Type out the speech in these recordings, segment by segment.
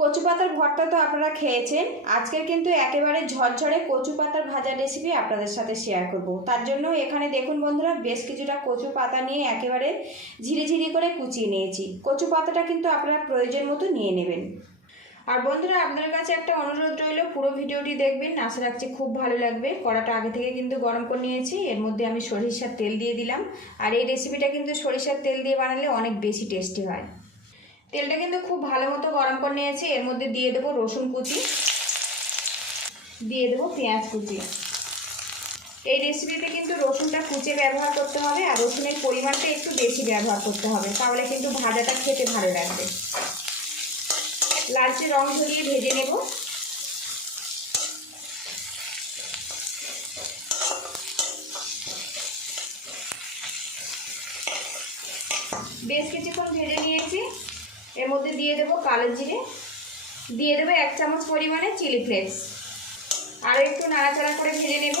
কচু পাতার ভর্তা তো আপনারা খেয়েছেন। আজকের কিন্তু একেবারে ঝরঝরে কচু পাতার ভাজা রেসিপি আপনাদের সাথে শেয়ার করব। তার জন্য এখানে দেখুন বন্ধুরা, বেশ কিছুটা কচু পাতা নিয়ে একেবারে ঝিরি করে কুচিয়ে নিয়েছি। কচু পাতাটা কিন্তু আপনারা প্রয়োজন মতো নিয়ে নেবেন। আর বন্ধুরা, আপনাদের কাছে একটা অনুরোধ রইল, পুরো ভিডিওটি দেখবেন, আশা রাখছি খুব ভালো লাগবে। কড়াটা আগে থেকে কিন্তু গরম করে নিয়েছি, এর মধ্যে আমি সরিষার তেল দিয়ে দিলাম। আর এই রেসিপিটা কিন্তু সরিষার তেল দিয়ে বানালে অনেক বেশি টেস্টি হয়। তেলটা কিন্তু খুব ভালো মতো গরম করে নিয়েছি। এর মধ্যে দিয়ে দেবো রসুন কুচি, দিয়ে দেবো পেঁয়াজ কুচি। এই রেসিপিতে কিন্তু রসুনটা কুচে ব্যবহার করতে হবে, আর রসুনের পরিমাণটা একটু বেশি ব্যবহার করতে হবে, তাহলে কিন্তু ভাজাটা খেতে ভালো লাগবে। লালচে রং ধরিয়ে ভেজে নেব। বেশ কিছুক্ষণ ভেজে নিয়েছি। এর মধ্যে দিয়ে দেবো কালো জিরে, দিয়ে দেবো 1 চামচ পরিমাণে চিলি ফ্লেক্স। আর একটু নাড়াচাড়া করে ভেজে নেব।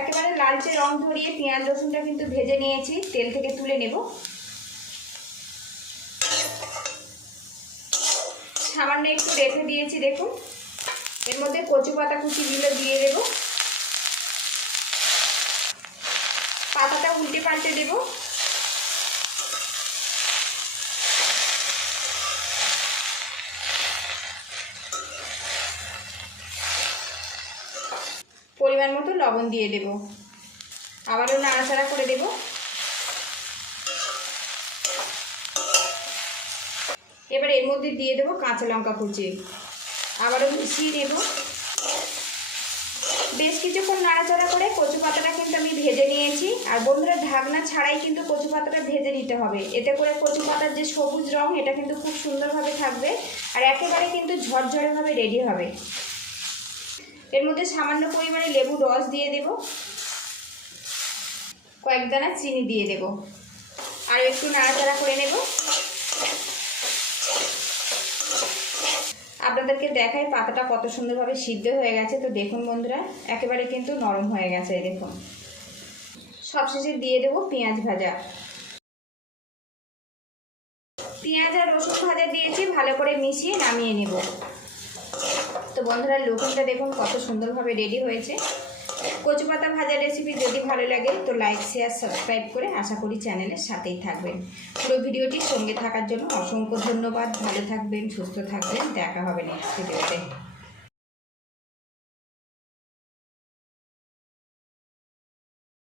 একেবারে লালচে রং ধরিয়ে পেঁয়াজ রসুনটা কিন্তু ভেজে নিয়েছি, তেল থেকে তুলে নেব। সামান্য একটু রেখে দিয়েছি, দেখুন। এর মধ্যে কচু পাতা কুচিগুলো দিয়ে দেব। পাতাটা উল্টে পাল্টে দেব। পরিমাণ মতো লবণ দিয়ে দেব। আবারও নাড়াচাড়া করে দেব। এবার এর মধ্যে দিয়ে দেব কাঁচা লঙ্কা কুচি। আবারও মিশিয়ে দেব। বেশ কিছুক্ষণ নাড়াচাড়া করে কচু পাতাটা কিন্তু আমি ভেজে নিয়েছি। আর বন্ধুরা, ঢাকনা ছাড়াই কিন্তু কচু পাতাটা ভেজে নিতে হবে, এতে করে কচু পাতার যে সবুজ রং, এটা কিন্তু খুব সুন্দরভাবে থাকবে, আর একেবারে কিন্তু ঝরঝরেভাবে রেডি হবে। এর মধ্যে সামান্য পরিমাণে লেবুর রস দিয়ে দেব, কয়েক দানা চিনি দিয়ে দেব, আর একটু নাড়াচাড়া করে নেব। আপনাদেরকে দেখাই পাতাটা কত সুন্দরভাবে সিদ্ধ হয়ে গেছে। তো দেখুন বন্ধুরা, একেবারে কিন্তু নরম হয়ে গেছে। এই দেখুন, সবশেষে দিয়ে দেব পেঁয়াজ ভাজা। পেঁয়াজ আর রসুন ভাজা দিয়েছি, ভালো করে মিশিয়ে নামিয়ে নেব। তো বন্ধুরা, লুকটা দেখুন কত সুন্দরভাবে রেডি হয়েছে। কচু পাতা ভাজা রেসিপি যদি ভালো লাগে তো লাইক, শেয়ার, সাবস্ক্রাইব করে আশা করি চ্যানেলের সাথেই থাকবেন। পুরো ভিডিওটির সঙ্গে থাকার জন্য অসংখ্য ধন্যবাদ। ভালো থাকবেন, সুস্থ থাকবেন, দেখা হবে নেক্সট ভিডিওতে।